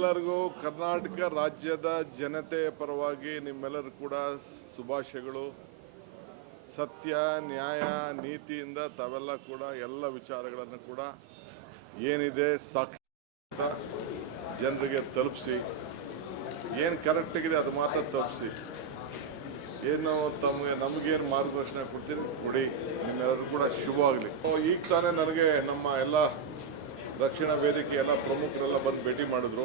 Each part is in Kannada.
ನಿಮ್ಮೆಲ್ಲರಿಗೂ ಕರ್ನಾಟಕ ರಾಜ್ಯದ ಜನತೆಯ ಪರವಾಗಿ ನಿಮ್ಮೆಲ್ಲರೂ ಕೂಡ ಶುಭಾಶಯಗಳು. ಸತ್ಯ ನ್ಯಾಯ ನೀತಿಯಿಂದ ತಾವೆಲ್ಲ ಕೂಡ ಎಲ್ಲ ವಿಚಾರಗಳನ್ನು ಕೂಡ ಏನಿದೆ ಸಾಕ್ಷಿ ಜನರಿಗೆ ತಲುಪಿಸಿ, ಏನು ಕರೆಕ್ಟಾಗಿದೆ ಅದು ಮಾತ್ರ ತಲುಪಿಸಿ. ಏನು ನಮಗೇನು ಮಾರ್ಗದರ್ಶನ ಕೊಡಿ. ನಿಮ್ಮೆಲ್ಲರೂ ಕೂಡ ಶುಭವಾಗಲಿ. ಈಗ ತಾನೇ ನನಗೆ ನಮ್ಮ ಎಲ್ಲ ರಕ್ಷಣಾ ವೇದಿಕೆ ಎಲ್ಲ ಪ್ರಮುಖರೆಲ್ಲ ಬಂದು ಭೇಟಿ ಮಾಡಿದ್ರು.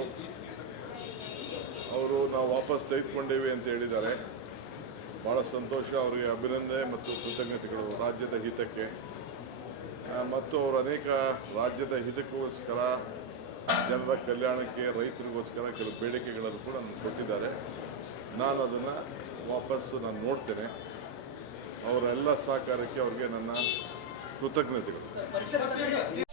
ಅವರು ನಾವು ವಾಪಸ್ ತೆಗೆದುಕೊಂಡೇವೆ ಅಂತ ಹೇಳಿದ್ದಾರೆ. ಭಾಳ ಸಂತೋಷ. ಅವರಿಗೆ ಅಭಿನಂದನೆ ಮತ್ತು ಕೃತಜ್ಞತೆಗಳು ರಾಜ್ಯದ ಹಿತಕ್ಕೆ. ಮತ್ತು ಅವರು ಅನೇಕ ರಾಜ್ಯದ ಹಿತಕ್ಕೋಸ್ಕರ, ಜನರ ಕಲ್ಯಾಣಕ್ಕೆ, ರೈತರಿಗೋಸ್ಕರ ಕೆಲವು ಬೇಡಿಕೆಗಳನ್ನು ಕೂಡ ನನಗೆ ಕೊಟ್ಟಿದ್ದಾರೆ. ನಾನು ಅದನ್ನು ವಾಪಸ್ಸು ನೋಡ್ತೇನೆ. ಅವರ ಎಲ್ಲ ಸಹಕಾರಕ್ಕೆ ಅವರಿಗೆ ನನ್ನ ಕೃತಜ್ಞತೆಗಳು.